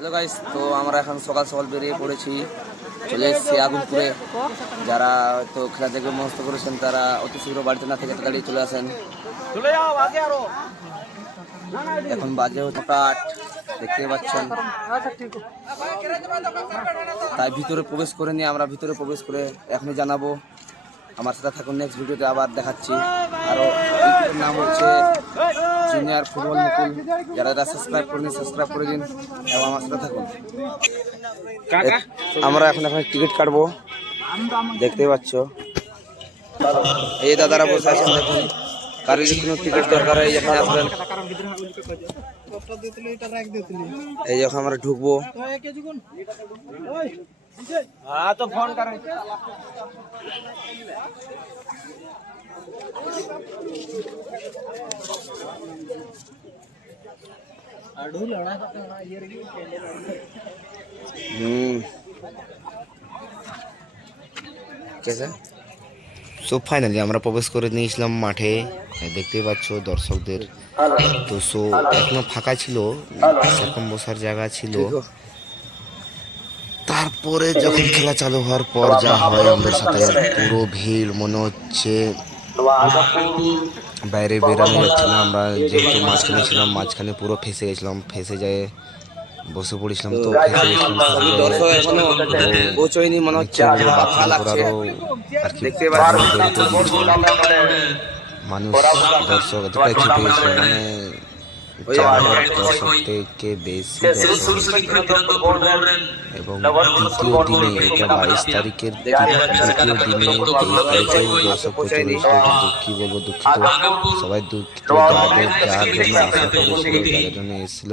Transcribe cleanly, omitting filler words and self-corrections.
Hello guys, তো আমরা এখন সকাল সকাল বেরিয়ে পড়েছি, চলে এসেছি আগুনপুরে। যারা হয়তো খেলা দেখবে মনস্থ করেছেন তারা অতি শীঘ্র বাড়িতে না থেকে তাড়াতাড়ি চলে আসেন। এখন বাজে হচ্ছে 8, দেখতে পাচ্ছেন। তাই ভিতরে প্রবেশ করে নিয়ে আমরা ভিতরে প্রবেশ করে এখনই জানাবো। আমার সাথে থাকুন, নেক্সট ভিডিওতে আবার দেখাচ্ছি। আরও ইউটিউবের নাম হচ্ছে জুনিয়র ফুটবল মুকুল। যারা সাবস্ক্রাইব করে দিন, সাবস্ক্রাইব করে দিন এবং আমার সাথে থাকুন। আমরা এখন টিকিট কাটবো, দেখতে পাচ্ছ। এই দাদারা বসে আছেন, দেখুন। কারোর যদি কোনো টিকিট দরকার হয় এখানে আসবেন। এই যখন আমরা ঢুকবো, সো ফাইনালি আমরা প্রবেশ করে নিয়েছিলাম মাঠে। দেখতে পাচ্ছ দর্শকদের তো সো এখনো ফাঁকা ছিল, সেরকম বসার জায়গা ছিল। তারপরে যখন খেলা চালু হওয়ার পর যা হয় আমাদের সাথে, পুরো ভিড়, মনে হচ্ছে বাইরে বেরানো যাচ্ছে না। আমরা যেহেতু মাঝখানে ছিলাম, মাঝখানে পুরো ফেসে গেছিলাম, ফেসে যায় বসে পড়েছিলাম। তো ফেসে গেছিলাম, মানুষ দর্শক এতটাই চেপে গেছিল, মানে দর্শক থেকে বেশি এবং দ্বিতীয় দিনে, এটা 22 তারিখের দ্বিতীয় দিনে 23 তারিখেও দর্শক প্রচুর হয়েছিল। কিন্তু কি বলবো, দুঃখিত, সবাই দুঃখিত যার জন্য আশা করেছিল, যাদের জন্য এসেছিল।